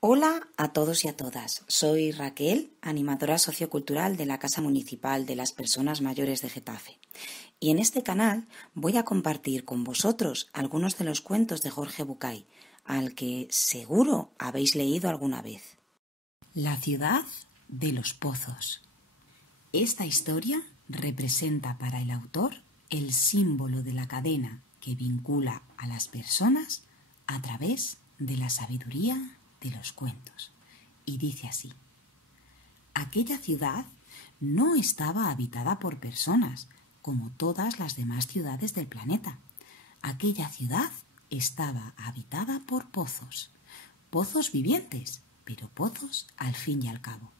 Hola a todos y a todas. Soy Raquel, animadora sociocultural de la Casa Municipal de las Personas Mayores de Getafe. Y en este canal voy a compartir con vosotros algunos de los cuentos de Jorge Bucay, al que seguro habéis leído alguna vez. La ciudad de los pozos. Esta historia representa para el autor el símbolo de la cadena que vincula a las personas a través de la sabiduría de los cuentos. Y dice así: aquella ciudad no estaba habitada por personas, como todas las demás ciudades del planeta. Aquella ciudad estaba habitada por pozos, pozos vivientes, pero pozos al fin y al cabo.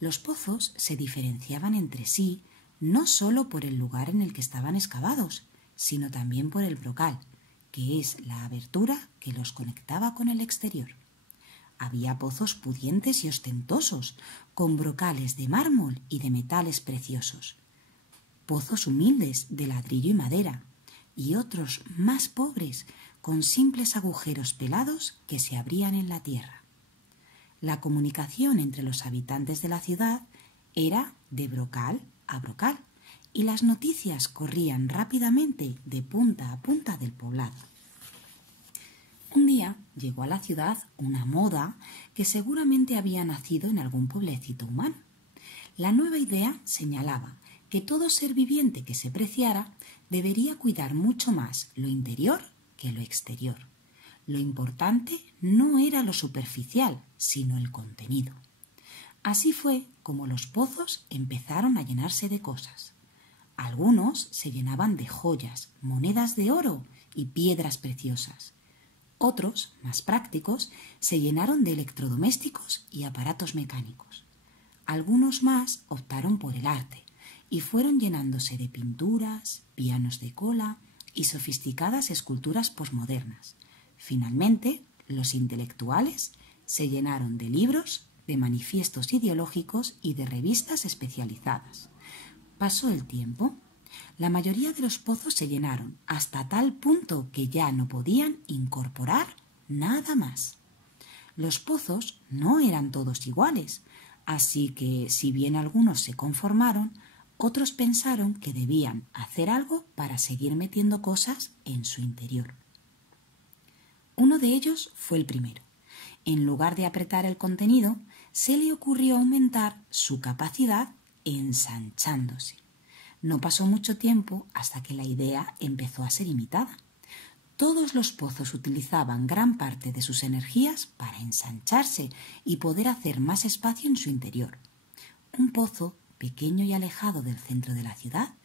Los pozos se diferenciaban entre sí no solo por el lugar en el que estaban excavados, sino también por el brocal, que es la abertura que los conectaba con el exterior. Había pozos pudientes y ostentosos, con brocales de mármol y de metales preciosos. Pozos humildes de ladrillo y madera, y otros más pobres, con simples agujeros pelados que se abrían en la tierra. La comunicación entre los habitantes de la ciudad era de brocal a brocal, y las noticias corrían rápidamente de punta a punta del poblado. Un día llegó a la ciudad una moda que seguramente había nacido en algún pueblecito humano. La nueva idea señalaba que todo ser viviente que se preciara debería cuidar mucho más lo interior que lo exterior. Lo importante no era lo superficial, sino el contenido. Así fue como los pozos empezaron a llenarse de cosas. Algunos se llenaban de joyas, monedas de oro y piedras preciosas. Otros, más prácticos, se llenaron de electrodomésticos y aparatos mecánicos. Algunos más optaron por el arte y fueron llenándose de pinturas, pianos de cola y sofisticadas esculturas posmodernas. Finalmente, los intelectuales se llenaron de libros, de manifiestos ideológicos y de revistas especializadas. Pasó el tiempo. La mayoría de los pozos se llenaron hasta tal punto que ya no podían incorporar nada más. Los pozos no eran todos iguales, así que si bien algunos se conformaron, otros pensaron que debían hacer algo para seguir metiendo cosas en su interior. Uno de ellos fue el primero. En lugar de apretar el contenido, se le ocurrió aumentar su capacidad ensanchándose. No pasó mucho tiempo hasta que la idea empezó a ser imitada. Todos los pozos utilizaban gran parte de sus energías para ensancharse y poder hacer más espacio en su interior. Un pozo, pequeño y alejado del centro de la ciudad,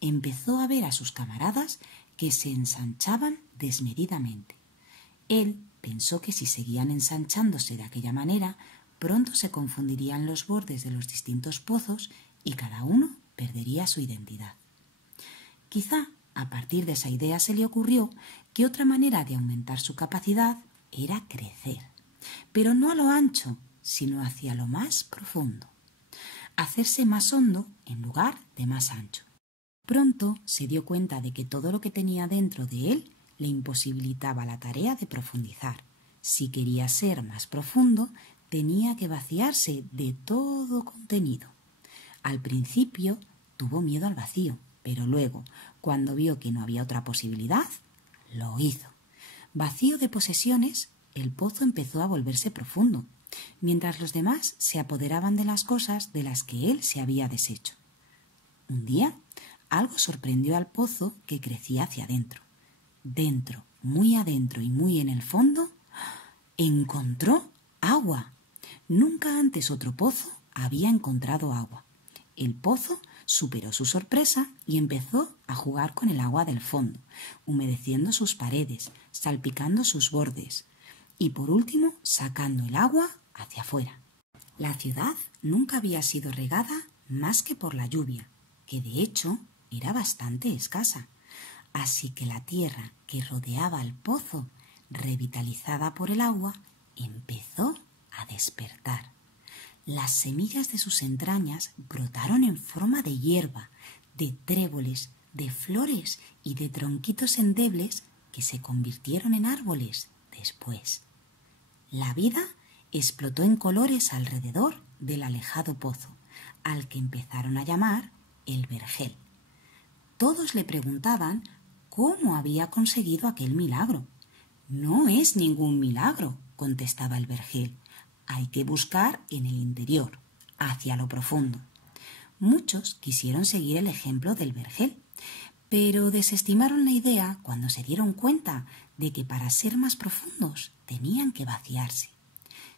empezó a ver a sus camaradas que se ensanchaban desmedidamente. Él pensó que si seguían ensanchándose de aquella manera, pronto se confundirían los bordes de los distintos pozos y cada uno perdería su identidad. Quizá a partir de esa idea se le ocurrió que otra manera de aumentar su capacidad era crecer, pero no a lo ancho, sino hacia lo más profundo. Hacerse más hondo en lugar de más ancho. Pronto se dio cuenta de que todo lo que tenía dentro de él le imposibilitaba la tarea de profundizar. Si quería ser más profundo, tenía que vaciarse de todo contenido. Al principio tuvo miedo al vacío, pero luego, cuando vio que no había otra posibilidad, lo hizo. Vacío de posesiones, el pozo empezó a volverse profundo, mientras los demás se apoderaban de las cosas de las que él se había deshecho. Un día, algo sorprendió al pozo que crecía hacia adentro. Dentro, muy adentro y muy en el fondo, encontró agua. Nunca antes otro pozo había encontrado agua. El pozo superó su sorpresa y empezó a jugar con el agua del fondo, humedeciendo sus paredes, salpicando sus bordes y, por último, sacando el agua hacia afuera. La ciudad nunca había sido regada más que por la lluvia, que de hecho era bastante escasa. Así que la tierra que rodeaba el pozo, revitalizada por el agua, empezó a despertar. Las semillas de sus entrañas brotaron en forma de hierba, de tréboles, de flores y de tronquitos endebles que se convirtieron en árboles después. La vida explotó en colores alrededor del alejado pozo, al que empezaron a llamar el vergel. Todos le preguntaban cómo había conseguido aquel milagro. No es ningún milagro, contestaba el vergel. Hay que buscar en el interior, hacia lo profundo. Muchos quisieron seguir el ejemplo del vergel, pero desestimaron la idea cuando se dieron cuenta de que para ser más profundos tenían que vaciarse.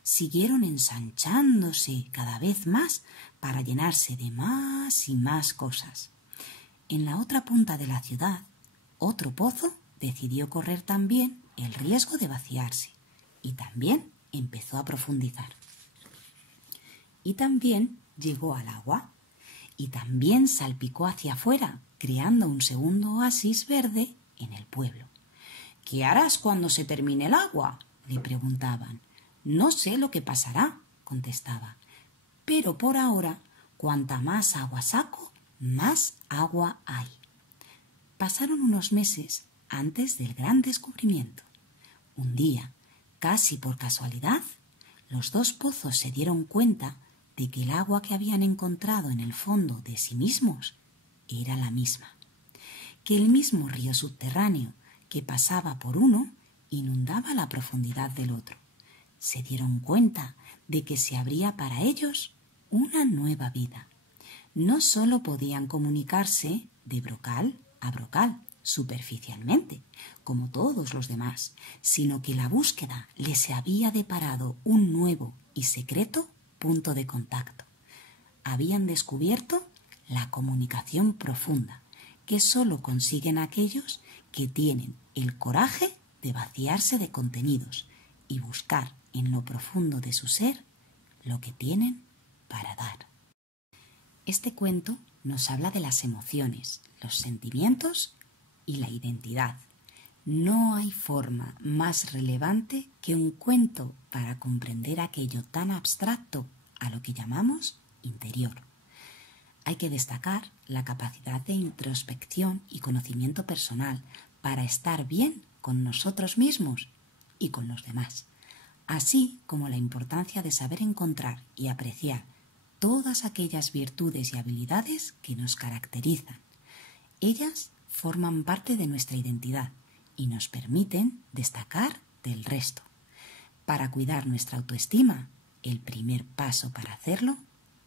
Siguieron ensanchándose cada vez más para llenarse de más y más cosas. En la otra punta de la ciudad, otro pozo decidió correr también el riesgo de vaciarse y también empezó a profundizar. Y también llegó al agua y también salpicó hacia afuera, creando un segundo oasis verde en el pueblo. «¿Qué harás cuando se termine el agua?», le preguntaban. «No sé lo que pasará», contestaba. «Pero por ahora, cuanta más agua saco, más agua hay». Pasaron unos meses antes del gran descubrimiento. Un día, casi por casualidad, los dos pozos se dieron cuenta de que el agua que habían encontrado en el fondo de sí mismos era la misma, que el mismo río subterráneo que pasaba por uno inundaba la profundidad del otro. Se dieron cuenta de que se abría para ellos una nueva vida. No solo podían comunicarse de brocal a brocal, superficialmente, como todos los demás, sino que la búsqueda les había deparado un nuevo y secreto punto de contacto. Habían descubierto la comunicación profunda, que solo consiguen aquellos que tienen el coraje de vaciarse de contenidos y buscar en lo profundo de su ser lo que tienen para dar. Este cuento nos habla de las emociones, los sentimientos y la identidad. No hay forma más relevante que un cuento para comprender aquello tan abstracto a lo que llamamos interior. Hay que destacar la capacidad de introspección y conocimiento personal para estar bien con nosotros mismos y con los demás, así como la importancia de saber encontrar y apreciar todas aquellas virtudes y habilidades que nos caracterizan. Ellas forman parte de nuestra identidad y nos permiten destacar del resto. Para cuidar nuestra autoestima, el primer paso para hacerlo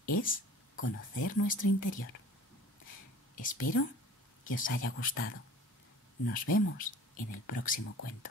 es conocer nuestro interior. Espero que os haya gustado. Nos vemos en el próximo cuento.